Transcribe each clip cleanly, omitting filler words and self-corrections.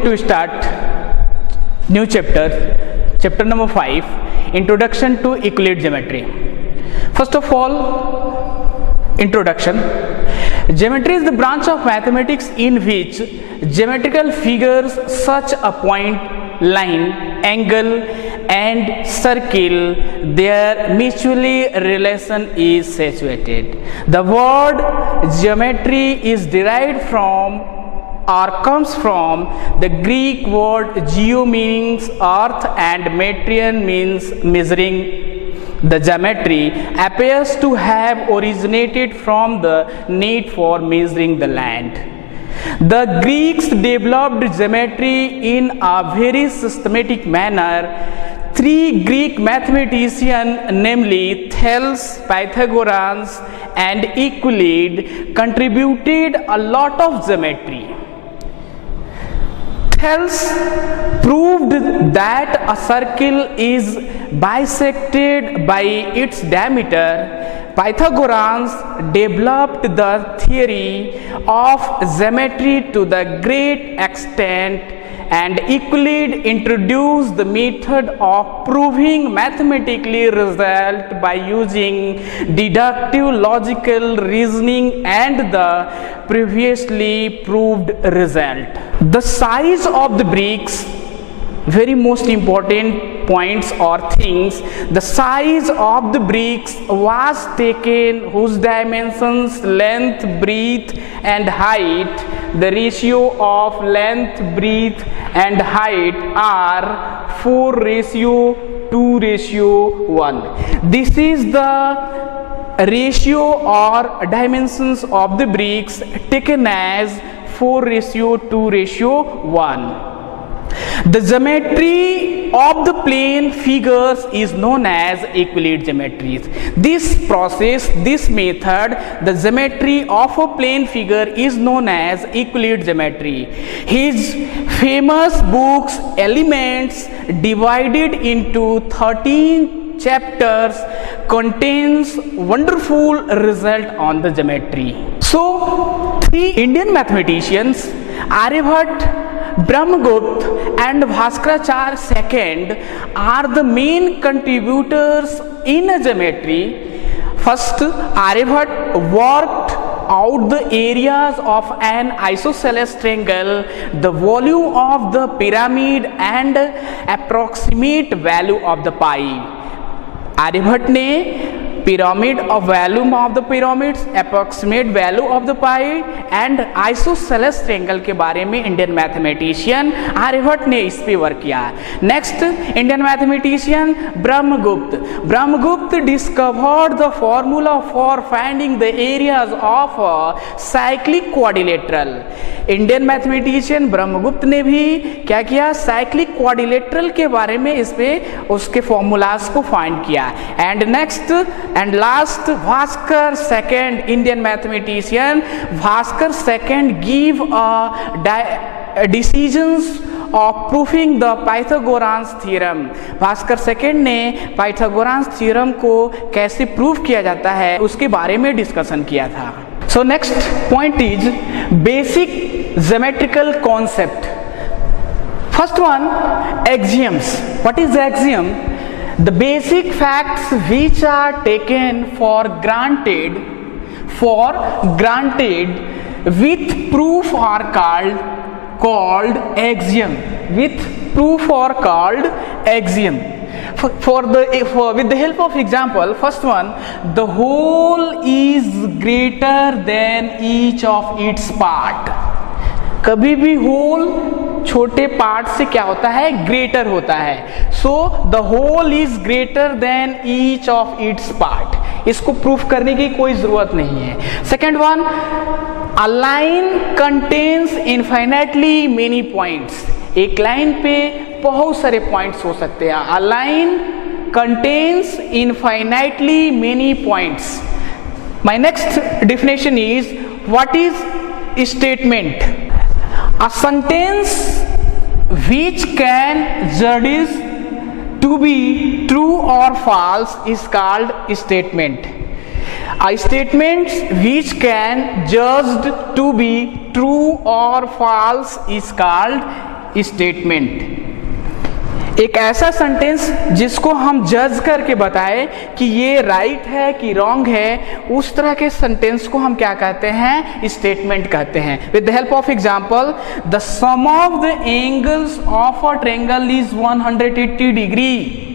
going to start new chapter number 5, Introduction to Euclid Geometry. First of all, introduction. Geometry is the branch of mathematics in which geometrical figures such a point, line, angle and circle, their mutually relation is situated. The word geometry is derived from or comes from the Greek word geo means earth and metrion means measuring. The geometry appears to have originated from the need for measuring the land. The Greeks developed geometry in a very systematic manner. Three Greek mathematicians, namely Thales, Pythagoras and Euclid, contributed a lot of geometry. Thales proved that a circle is bisected by its diameter. Pythagoras developed the theory of geometry to the great extent, and Euclid introduced the method of proving mathematically result by using deductive logical reasoning and the previously proved result. The size of the bricks, very most important points or things, the size of the bricks was taken whose dimensions, length, breadth and height, the ratio of length, breadth and height are 4:2:1. This is the ratio or dimensions of the bricks taken as 4:2:1. The geometry of the plane figures is known as Euclid geometry. This process, this method, the geometry of a plane figure is known as Euclid geometry. His famous books, Elements, divided into 13 chapters, contains wonderful result on the geometry. So, three Indian mathematicians, Aryabhatta, Brahmagupta and Bhaskaracharya II, are the main contributors in geometry. First, Aryabhatta worked out the areas of an isosceles triangle, the volume of the pyramid and approximate value of the pi. Aryabhatta ने pyramid of volume of the pyramids, approximate value of the pi and isosceles triangle के बारे में Indian mathematician Aryabhata ने इस पे work किया. Next Indian mathematician Brahmagupta discovered the formula for finding the areas of cyclic quadrilateral. Indian mathematician Brahmagupta ने भी क्या किया, साइक्लिक क्वाड्रिलेटरल के बारे में इस पे उसके फॉर्मूलाज को फाइंड किया. And next and last, Bhaskar II, Indian mathematician, Bhaskar II give a decisions of proving the Pythagoras theorem. Bhaskar II ने Pythagoras theorem को कैसे प्रूव किया जाता है उसके बारे में डिस्कशन किया था. So next point is basic geometrical concept. First one, axioms. What is the axiom? The basic facts which are taken for granted with proof are called axiom. With proof are called axiom. With the help of example, first one, the whole is greater than each of its part. कभी भी whole छोटे part से क्या होता है, greater होता है. So the whole is greater than each of its part. इसको प्रूफ करने की कोई जरूरत नहीं है. Second one, a line contains infinitely many points. एक लाइन पे बहुत सारे पॉइंट्स हो सकते हैं. A line contains infinitely many points. My next definition is what is statement. A sentence which can judge to be true or false is called statement. A statement which can judged to be true or false is called statement. एक ऐसा sentence जिसको हम जज करके बताएं कि ये right है कि रॉन्ग है, उस तरह के सेंटेंस को हम क्या कहते हैं? स्टेटमेंट कहते हैं। With the help of example, the sum of the angles of a triangle is 180 degree.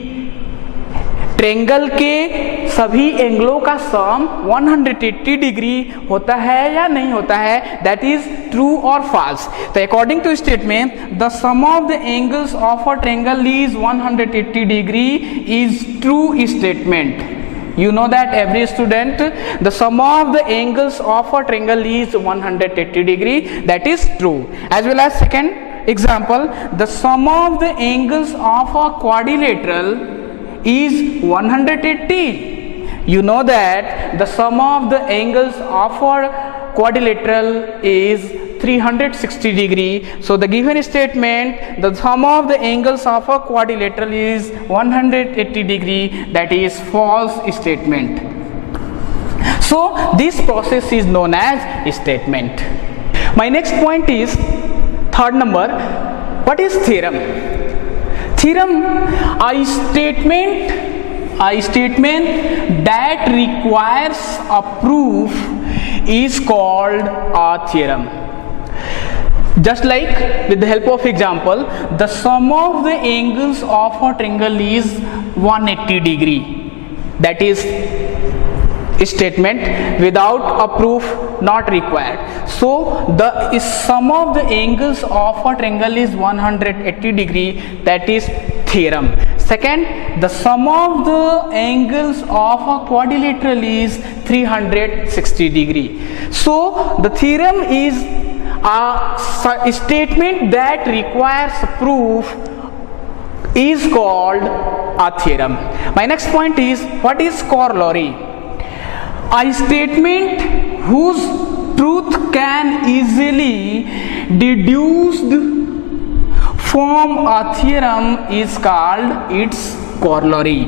Triangle के सभी एंगलों का सम 180 डिग्री होता है या नहीं होता है? दैट इज ट्रू और फॉल्स। तो according to statement, the sum of the angles of a triangle is 180 degree is true statement. You know that every student, the sum of the angles of a triangle is 180 degree, that is true. As well as second example, the sum of the angles of a quadrilateral is 180. You know that the sum of the angles of a quadrilateral is 360 degree. So the given statement, the sum of the angles of a quadrilateral is 180 degree, that is false statement. So this process is known as statement. My next point is third number. What is theorem? Theorem, a statement that requires a proof is called a theorem. Just like with the help of example, the sum of the angles of a triangle is 180 degree. That is statement without a proof, not required. So the sum of the angles of a triangle is 180 degree, that is theorem. Second, the sum of the angles of a quadrilateral is 360 degree. So the theorem is a statement that requires proof is called a theorem. My next point is, what is corollary? A statement whose truth can easily deduced from a theorem is called its corollary.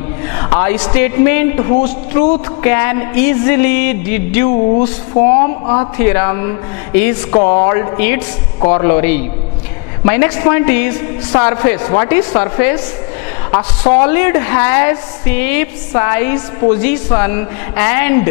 A statement whose truth can easily deduce from a theorem is called its corollary. My next point is surface. What is surface? A solid has shape, size, position and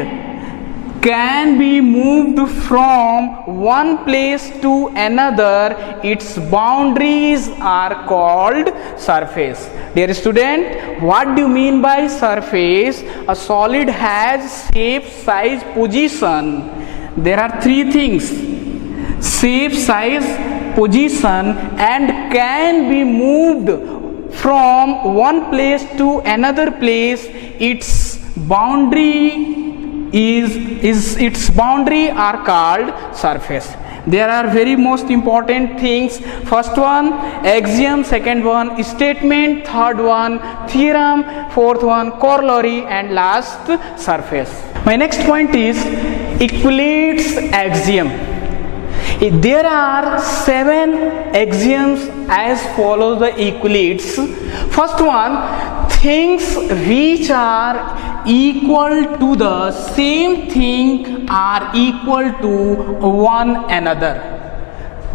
can be moved from one place to another. Its boundaries are called surface. Dear student, what do you mean by surface? A solid has shape, size, position. There are three things: shape, size, position, and can be moved from one place to another place. Its boundary are called surface. There are very most important things. First one axiom, second one statement, third one theorem, fourth one corollary, and last surface. My next point is Euclid's axiom. There are 7 axioms as follows the Euclid's. First one, things which are equal to the same thing are equal to one another.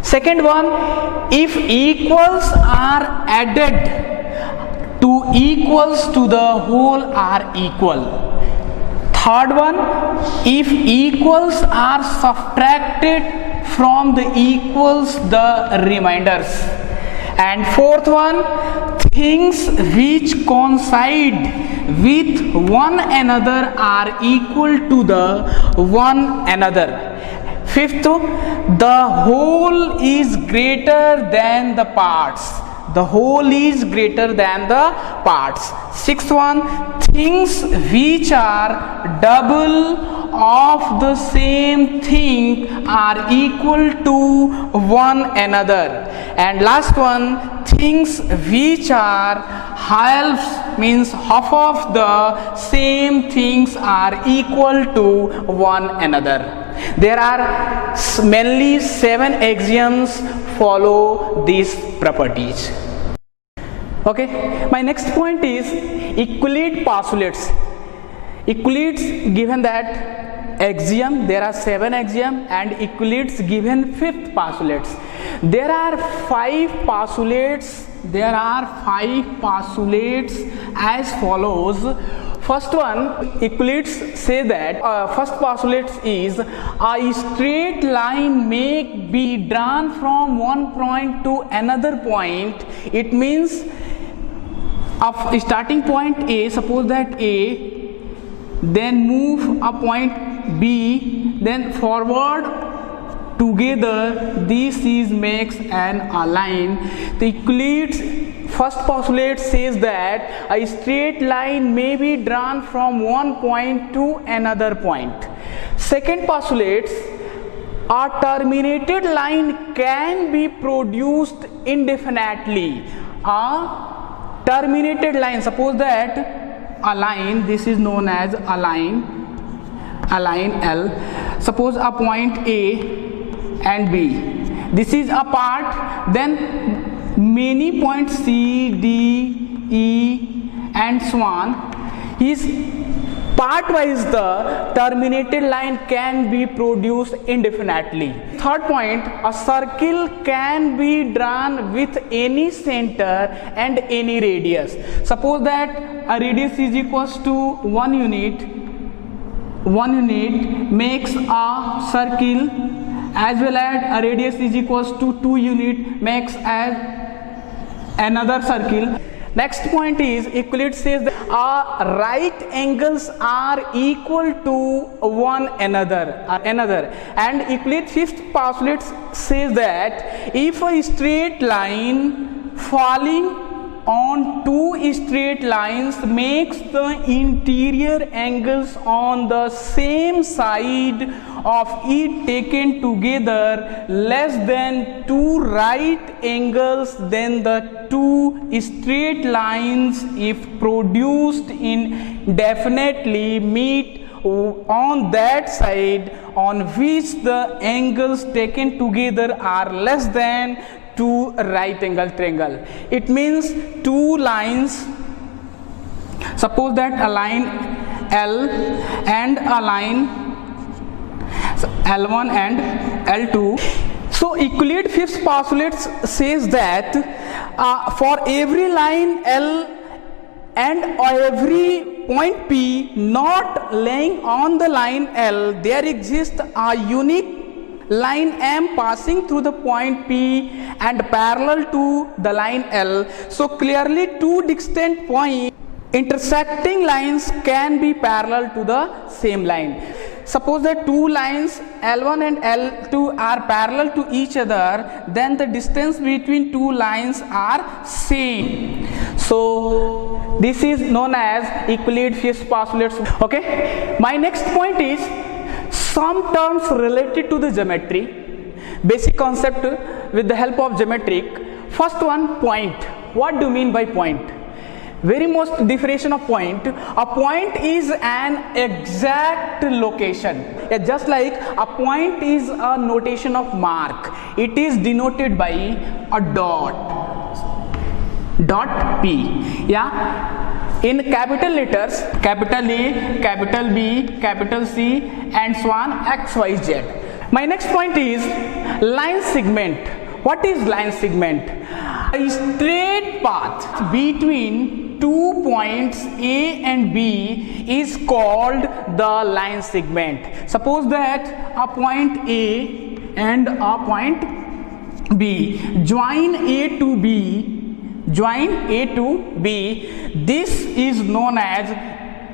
Second one, if equals are added to equals to the whole are equal. Third one, if equals are subtracted from the equals the remainders. And fourth one, things which coincide with one another are equal to the one another. Fifth, the whole is greater than the parts. The whole is greater than the parts. Sixth one, things which are double of the same thing are equal to one another. And last one, things which are halves, means half of the same things are equal to one another. There are mainly 7 axioms follow these properties. Okay, my next point is Euclid postulates. Euclid's given that axiom, there are 7 axiom, and Euclid's given 5th postulates. There are 5 postulates. There are 5 postulates as follows. First one, Euclid's say that first postulate is a straight line may be drawn from one point to another point. It means a starting point A, suppose that A, then move a point B, then forward together. This is makes a line. The Euclid's first postulate says that a straight line may be drawn from one point to another point. Second postulate, a terminated line can be produced indefinitely. A terminated line, suppose that a line, this is known as a line L. Suppose a point A and B, this is a part, then many points C, D, E and so on. Is part-wise the terminated line can be produced indefinitely. Third point, a circle can be drawn with any center and any radius. Suppose that a radius is equals to 1 unit. 1 unit makes a circle, as well as a radius is equals to 2 unit makes as another circle. Next point is Euclid says that right angles are equal to one another, and Euclid's 5th postulate says that if a straight line falling on 2 straight lines makes the interior angles on the same side of it taken together less than 2 right angles, then the 2 straight lines, if produced indefinitely, meet on that side on which the angles taken together are less than 2 right angle triangle. It means 2 lines, suppose that a line L and a line L1 and L2. So Euclid 5th postulate says that for every line L and every point P not laying on the line L, there exists a unique line M passing through the point P and parallel to the line L. So clearly 2 distant points intersecting lines can be parallel to the same line. Suppose that 2 lines L1 and L2 are parallel to each other, then the distance between 2 lines are same. So this is known as Euclid's 5th postulate. Okay. My next point is some terms related to the geometry, basic concept with the help of geometric. First one, point. What do you mean by point? Very most definition of point. A point is an exact location. Just like a point is a notation of mark. It is denoted by a dot P. Yeah. In capital letters, capital A, capital B, capital C and so on, X, Y, Z. My next point is line segment. What is line segment? A straight path between 2 points A and B is called the line segment. Suppose that a point A and a point B join A to B. This is known as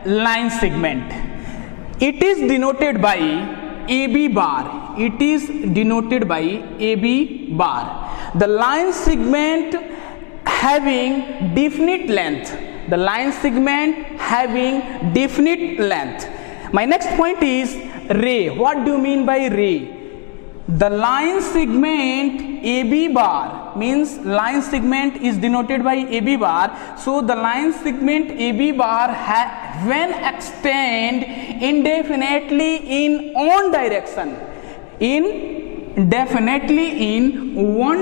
line segment. It is denoted by AB bar. It is denoted by AB bar. The line segment having definite length. The line segment having definite length. My next point is ray. What do you mean by ray? The line segment AB bar means line segment is denoted by AB bar. So the line segment AB bar when extend indefinitely in one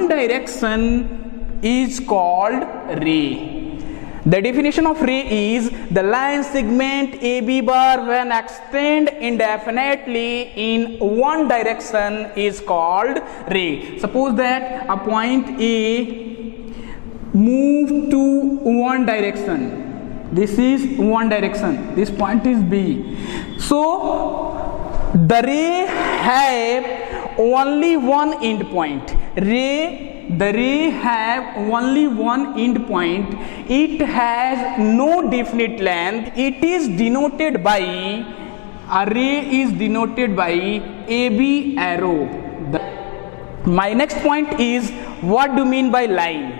direction, is called ray. The definition of ray is the line segment AB bar when extend indefinitely in one direction is called ray. Suppose that a point A move to one direction. This is one direction. This point is B. So the ray have only one end point. The ray have only one end point. It has no definite length. It is denoted by, a ray is denoted by AB arrow. My next point is, what do you mean by line?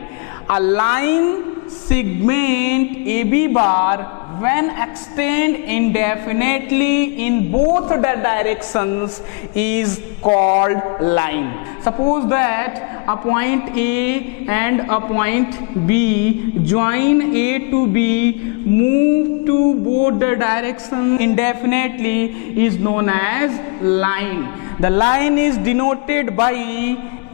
A line segment AB bar when extend indefinitely in both the directions is called line. Suppose that a point A and a point B join A to B, move to both the directions indefinitely is known as line. The line is denoted by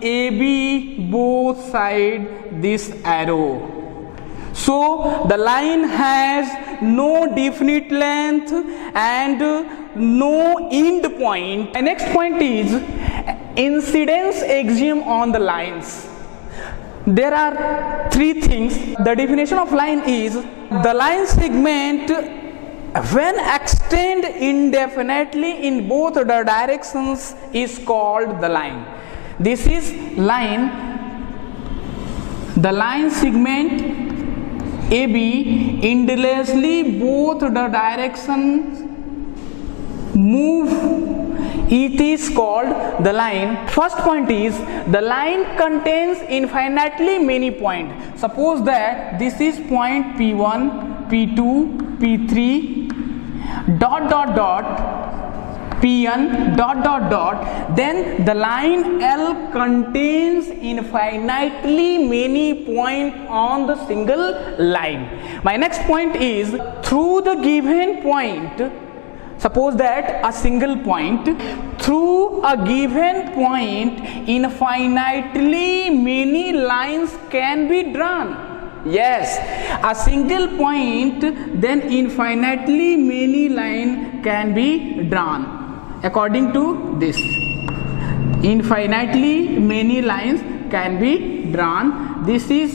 AB both side this arrow. So the line has no definite length and no end point. The next point is incidence axiom on the lines. There are three things. The definition of line is the line segment when extend indefinitely in both the directions is called the line. This is line. The line segment AB endlessly both the directions move, it is called the line. First point is the line contains infinitely many points. Suppose that this is point P1, P2, P3 dot dot dot Pn dot dot dot, then the line L contains infinitely many points on the single line. My next point is through the given point, suppose that a single point, through a given point infinitely many lines can be drawn. Yes, a single point, then infinitely many lines can be drawn. According to this, infinitely many lines can be drawn. This is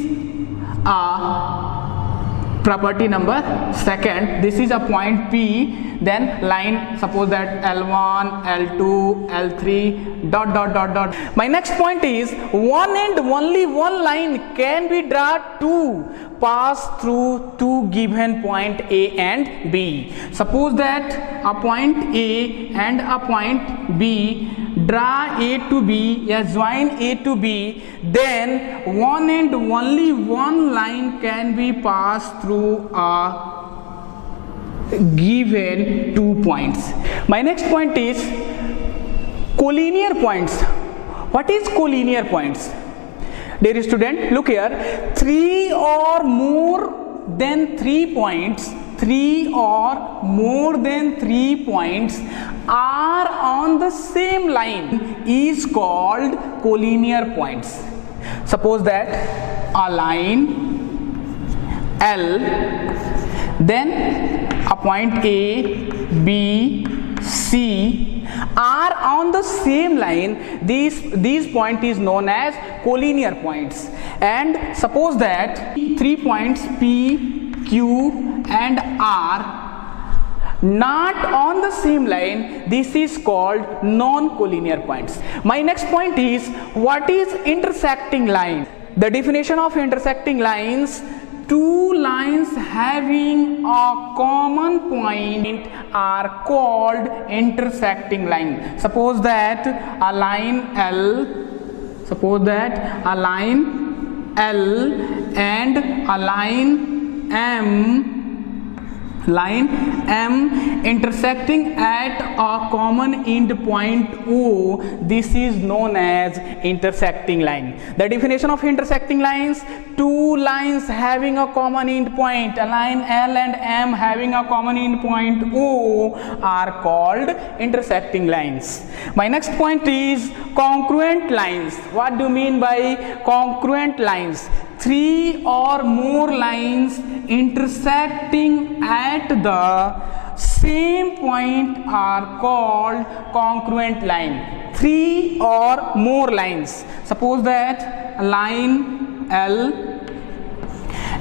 a property number second. This is a point P, then line, suppose that L1, L2, L3 dot dot dot dot. My next point is one and only one line can be drawn to pass through two given point A and B. Suppose that a point A and a point B, draw A to B, yes, join A to B, then one and only one line can be passed through a given 2 points. My next point is collinear points. What is collinear points? Dear student, look here, 3 or more than 3 points, 3 or more than 3 points are on the same line is called collinear points. Suppose that a line L, then a point A, B, C are on the same line. These point is known as collinear points. And suppose that 3 points P, Q and R not on the same line, this is called non-collinear points. My next point is what is intersecting line? The definition of intersecting lines: two lines having a common point are called intersecting line. Suppose that a line L, and a line M intersecting at a common end point O, this is known as intersecting line. The definition of intersecting lines: two lines having a common end point, a line L and M having a common end point O are called intersecting lines. My next point is congruent lines. What do you mean by congruent lines? three or more lines intersecting at the same point are called congruent line. Three or more lines. Suppose that a line L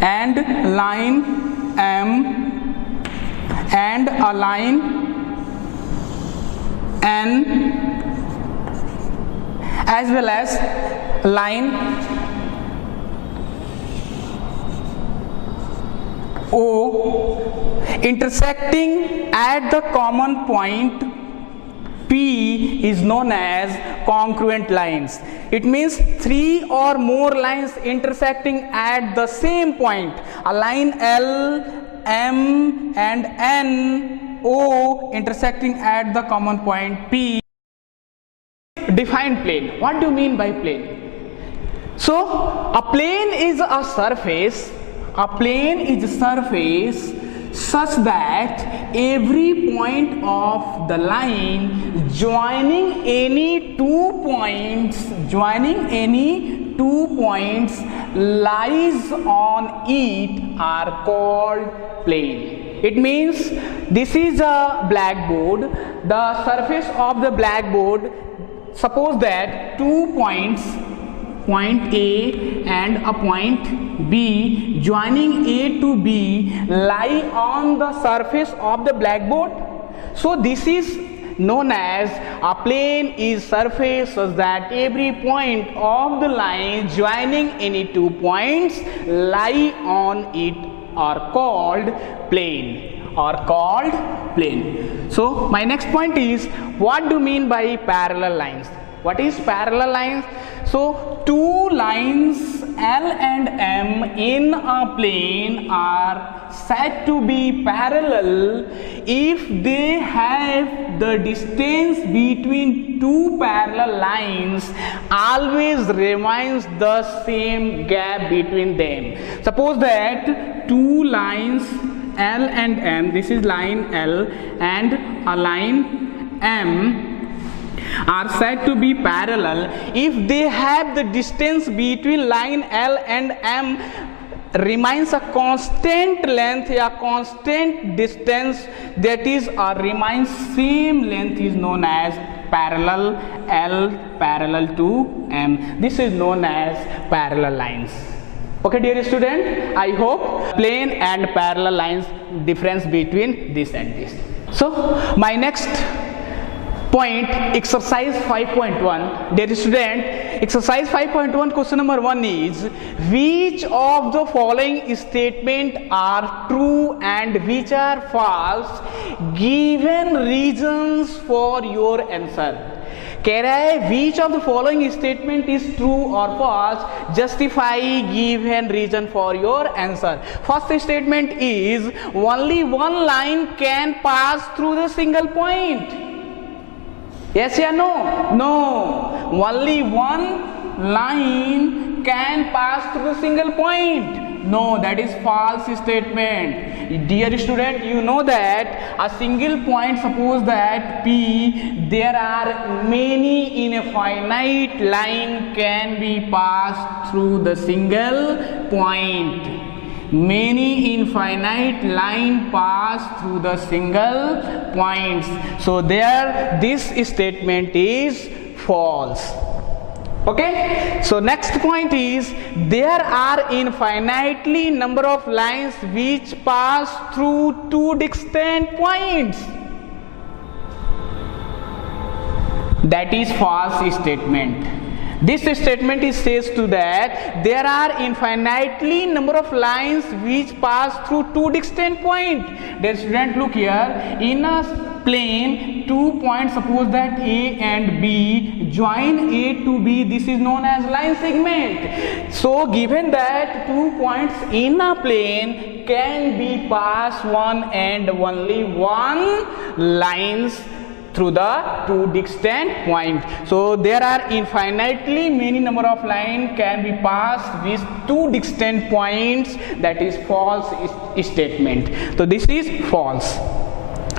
and line M and a line N as well as line O intersecting at the common point P is known as congruent lines. It means three or more lines intersecting at the same point. A line L, M and N, O intersecting at the common point P. Define plane. What do you mean by plane? So a plane is a surface. A plane is a surface such that every point of the line joining any 2 points lies on it are called plane. It means this is a blackboard. The surface of the blackboard, suppose that 2 points, point A and a point B joining A to B lie on the surface of the blackboard. So this is known as a plane is surface such that every point of the line joining any 2 points lie on it are called plane. So my next point is, what do you mean by parallel lines? What is parallel lines? So two lines L and M in a plane are said to be parallel if they have the distance between two parallel lines always remains the same gap between them. Suppose that two lines L and M, this is line L and a line M, are said to be parallel if they have the distance between line L and M remains a constant length, a constant distance, that is remains same length, is known as parallel L parallel to M. This is known as parallel lines. Okay, dear student, I hope plane and parallel lines difference between this and this. So my next point, exercise 5.1. Dear student, exercise 5.1 question number 1 is, which of the following statements are true and which are false? Given reasons for your answer. कह रहा है which of the following statement is true or false, justify given reason for your answer. First statement is, only one line can pass through the single point. Yes or no? No. Only one line can pass through a single point. No, that is false statement. Dear student, you know that a single point, suppose that P, there are many infinite line can be passed through the single point. Many infinite line pass through the single points. So there, this statement is false. Okay, so next point is, there are infinitely number of lines which pass through two distant points. That is false statement. This statement is says to that there are infinitely number of lines which pass through two distant points. Dear student, look here, in a plane 2 points, suppose that A and B join A to B, this is known as line segment. So given that 2 points in a plane can be passed one and only one lines through the two distant point. So there are infinitely many number of line can be passed with two distant points. That is false statement. So this is false.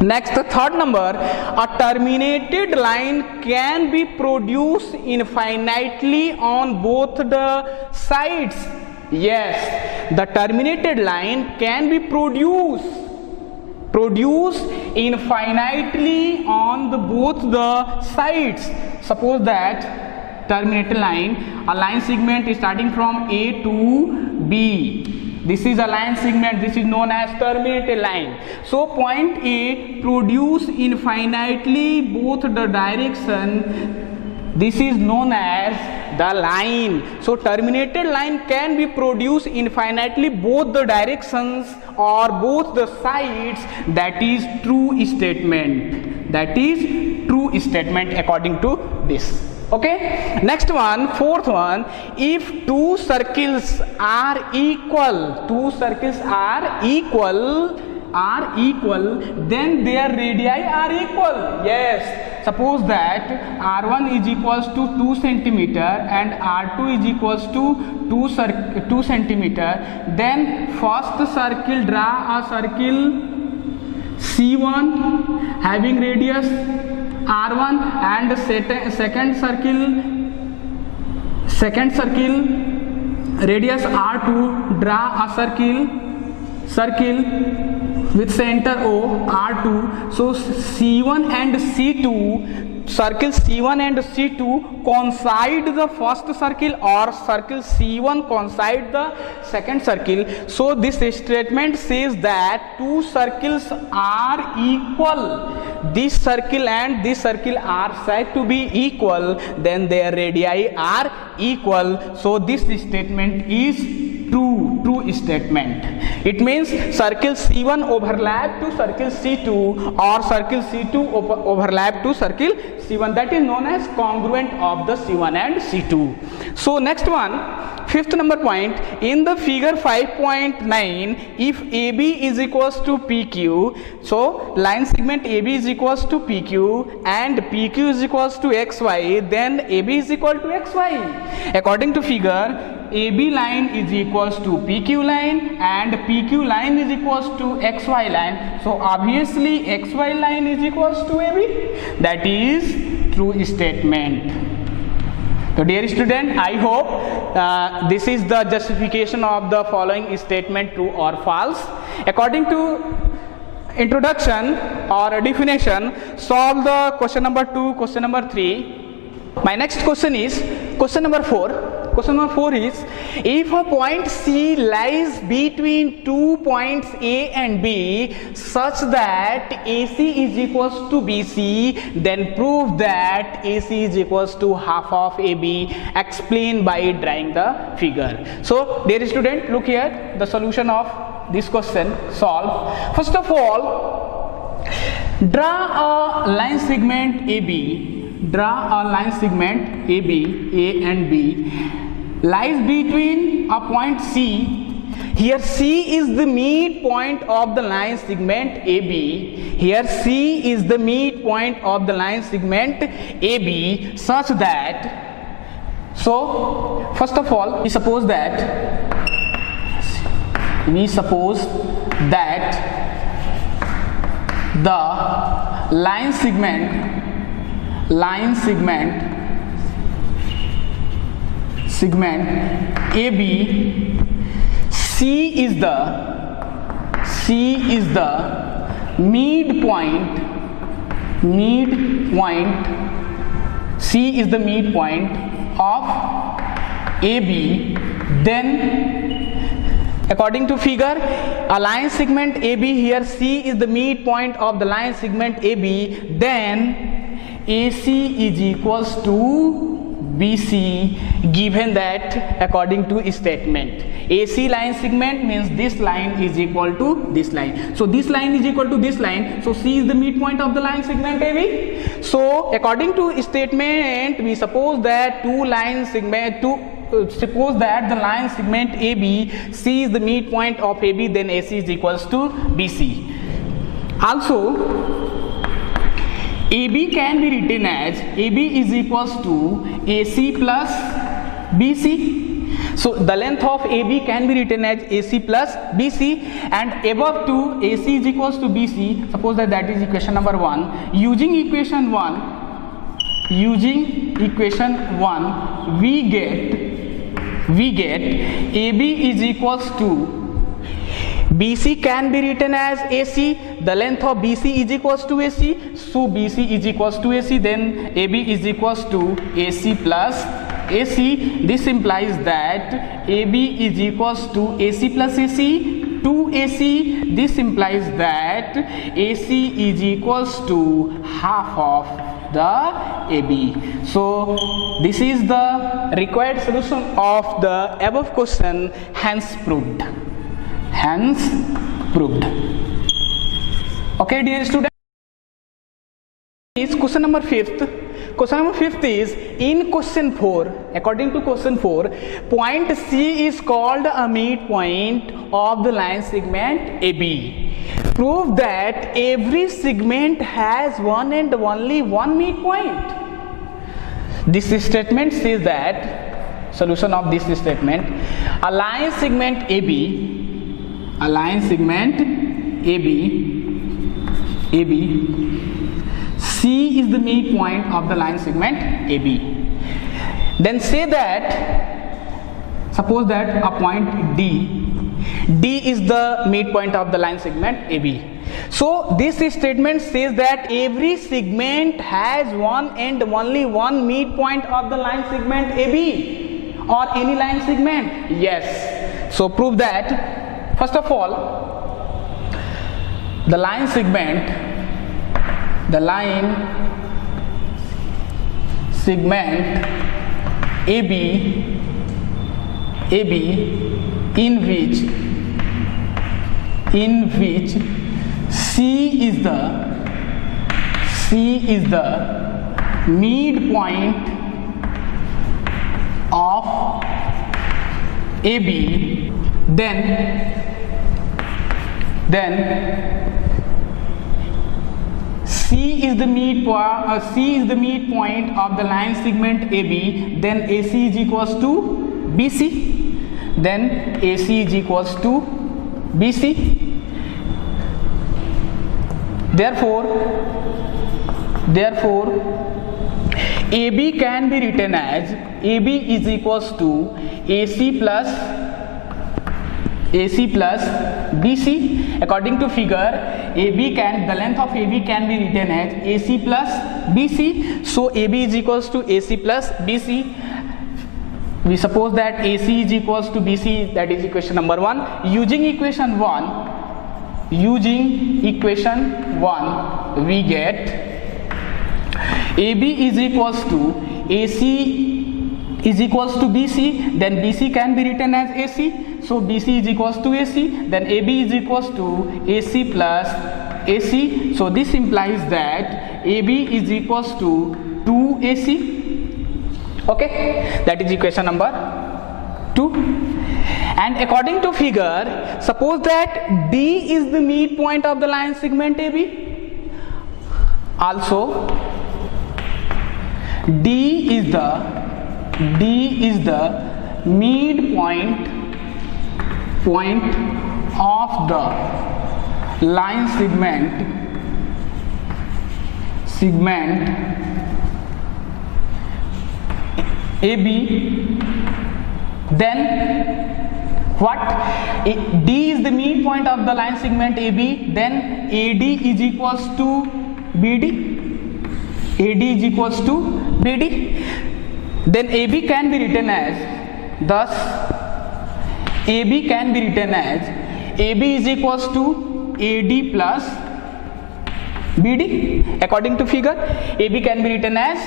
Next, the third number, a terminated line can be produced infinitely on both the sides. Yes, the terminated line can be produced infinitely on both the sides. Suppose that terminated line, a line segment is starting from A to B. This is a line segment, this is known as terminated line. So point A produce infinitely both the direction. This is known as the line. So terminated line can be produced infinitely both the directions or both the sides. That is true statement. That is true statement according to this. Okay, next one, fourth one, if two circles are equal, then their radii are equal. Yes, suppose that r1 is equals to 2 centimeter and r2 is equals to 2 centimeter. Then first circle, draw a circle C1 having radius r1, and second circle radius r2, draw a circle with center O r2. So C1 and C2, circle C1 and C2 coincide the first circle, or circle C1 coincide the second circle. So this statement says that two circles are equal. This circle and this circle are said to be equal, then their radii are equal. So this statement is true statement. It means circle C1 overlap to circle C2, or circle C2 overlap to circle C1. That is known as congruent of the C1 and C2. So next one, fifth number point, in the figure 5.9, if AB is equals to PQ, so line segment AB is equals to PQ and PQ is equals to XY, then AB is equal to XY. According to figure, AB line is equals to PQ line and PQ line is equals to XY line. So obviously XY line is equals to AB. That is true statement. So dear student, I hope this is the justification of the following statement, true or false. According to introduction or definition, solve the question number 2, question number 3. My next question is question number 4. Question number 4 is, if a point C lies between 2 points A and B such that AC is equals to BC, then prove that AC is equals to half of AB. Explain by drawing the figure. So dear student, look here, the solution of this question, solve. First of all, draw a line segment AB. Draw a line segment AB, A and B, lies between a point C. Here C is the midpoint of the line segment AB. Here C is the midpoint of the line segment AB such that, so first of all, we suppose that the line segment AB, C is the midpoint, C is the midpoint of AB. Then according to figure, a line segment AB, here C is the midpoint of the line segment AB, then AC is equals to BC, given that according to statement. AC line segment means this line is equal to this line. So this line is equal to this line. So C is the midpoint of the line segment AB. So according to statement, we suppose that suppose that the line segment AB, C is the midpoint of AB, then AC is equals to BC. Also, AB can be written as AB is equals to AC plus BC. So the length of AB can be written as AC plus BC, and above to AC is equals to BC. Suppose that is equation number 1. Using equation 1, we get we get AB is equals to, BC can be written as AC, the length of BC is equals to AC, so BC is equals to AC, then AB is equals to AC plus AC. This implies that AB is equals to AC plus AC, 2AC. This implies that AC is equals to half of the AB. So this is the required solution of the above question, hence proved. Hence proved. Okay, dear students, is question number 5th. Question number 5th is, in question 4, according to question 4, point C is called a midpoint of the line segment AB. Prove that every segment has one and only one midpoint. This statement says that, solution of this statement, a line segment AB, a line segment AB, C is the midpoint of the line segment AB. Then say that, suppose that a point D is the midpoint of the line segment AB. So this statement says that every segment has one and only one midpoint of the line segment AB, or any line segment. Yes. So prove that. First of all, the line segment AB in which C is the midpoint of AB, then C is the midpoint of the line segment AB, then AC is equals to BC, then AC is equals to BC. Therefore AB can be written as, AB is equals to AC plus BC. According to figure, the length of AB can be written as AC plus BC. So AB is equals to AC plus BC. We suppose that AC is equals to BC, that is equation number 1. Using equation 1, we get AB is equals to AC is equals to BC, then BC can be written as AC, so BC is equals to AC, then AB is equals to AC plus AC, so this implies that AB is equals to 2AC. Okay, that is equation number 2. And according to figure, suppose that D is the midpoint of the line segment AB. Also, D is the midpoint of the line segment AB. Then what? D is the midpoint of the line segment AB, then AD is equals to BD. AD is equals to BD. Then AB can be written as, thus AB can be written as AB is equals to AD plus BD. According to figure, AB can be written as,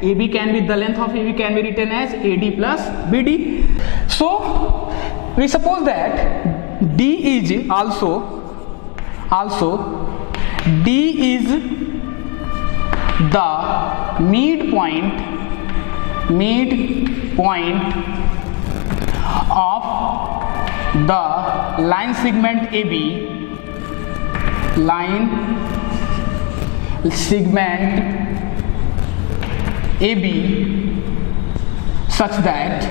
the length of AB can be written as AD plus BD. So we suppose that D is also D is the midpoint of the line segment AB, such that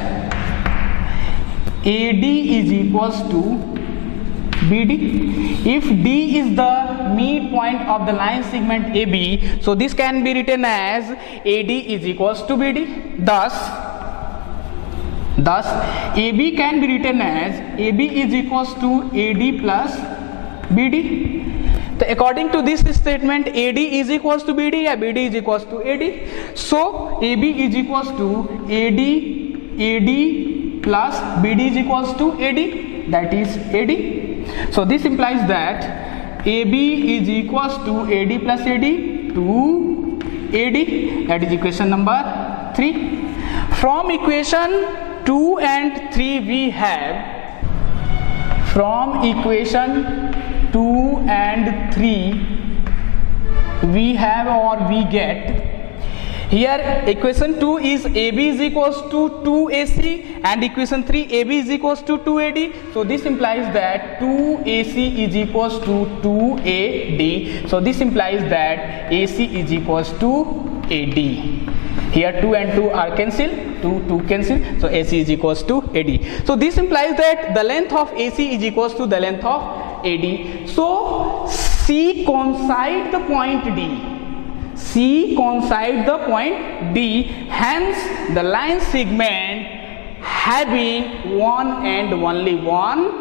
AD is equals to BD. If D is the midpoint of the line segment AB, so this can be written as AD is equals to BD. Thus Thus, AB can be written as AB is equals to AD plus BD. So according to this statement, AD is equals to BD या BD is equals to AD. So AB is equals to AD plus BD is equals to AD, that is AD. So this implies that AB is equals to AD plus AD to AD, that is equation number 3. From equation 2 and 3 we have, from equation 2 and 3 we have or we get, here equation 2 is AB is equals to 2AC and equation 3 AB is equals to 2AD. So this implies that 2AC is equals to 2AD. So this implies that AC is equals to AD. Here 2 and 2 are cancelled, 2 cancel, so AC is equals to AD. So this implies that the length of AC is equals to the length of AD. So C coincide the point D. C coincide the point D. Hence the line segment having one and only one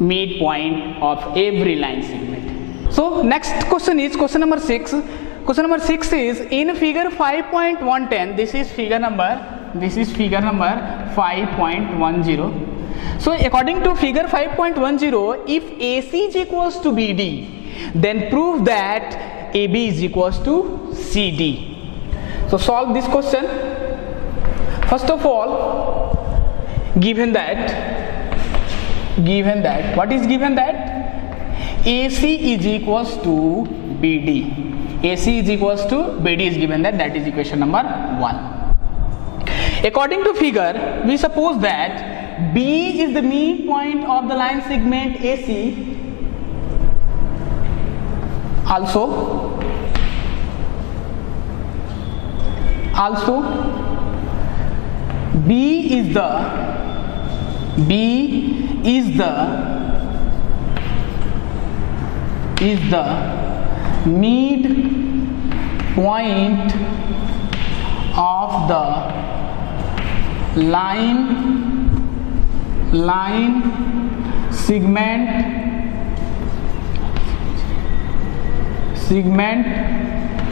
midpoint of every line segment. So next question is question number 6. Question number 6 is in figure 5.110. This is figure number 5.10. So according to figure 5.10, if AC is equals to BD, then prove that AB is equals to CD. So solve this question. First of all, given that what is given that AC is equals to BD. AC is equals to BD is given that is equation number 1. According to figure, we suppose that B is the midpoint of the line segment AC. Also B is the midpoint of the line segment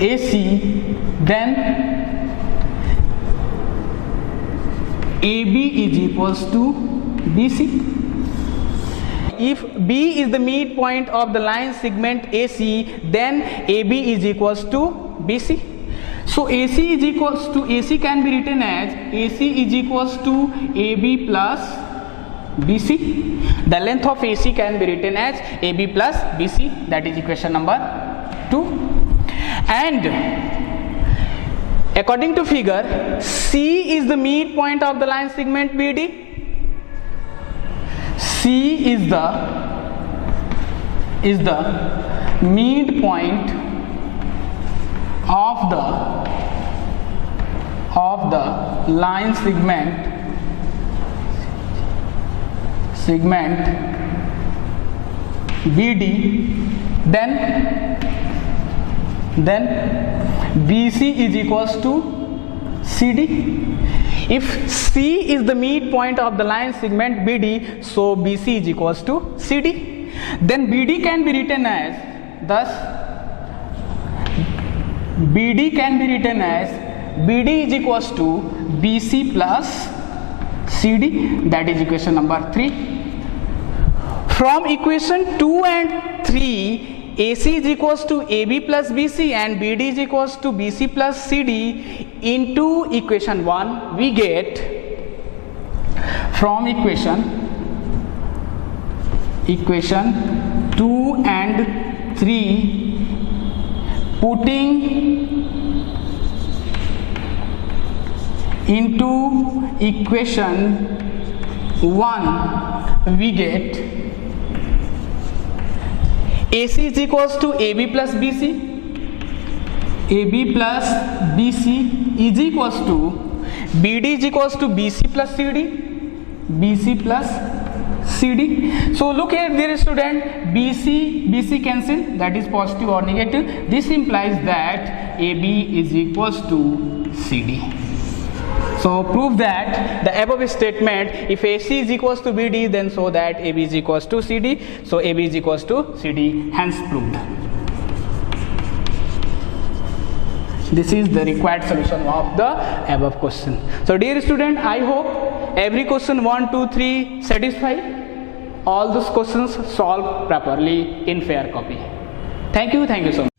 AC, then AB is equals to BC. If B is the midpoint of the line segment AC, then AB is equals to BC. So AC can be written as AC is equals to AB plus BC. The length of AC can be written as AB plus BC, that is equation number 2. And according to figure, C is the midpoint of the line segment BD. C is the midpoint of the line segment BD, then BC is equals to CD. If C is the midpoint of the line segment BD, so BC is equals to CD. Then BD can be written as, thus BD can be written as BD is equals to BC plus CD, that is equation number 3. From equation 2 and 3, AC is equals to AB plus BC and BD is equals to BC plus CD. Into equation 1 we get, from equation 2 and 3, putting into equation 1 we get AC is equals to AB plus BC. AB plus BC is equals to BD is equals to BC plus CD. BC plus CD. So look here, dear student, BC cancel, that is positive or negative. This implies that AB is equals to CD. So prove that the above statement, if AC is equals to BD, then so that AB is equals to CD. So AB is equals to CD, hence proved. This is the required solution of the above question. So dear student, I hope every question 1, 2, 3 satisfy. All those questions solved properly in fair copy. Thank you so much.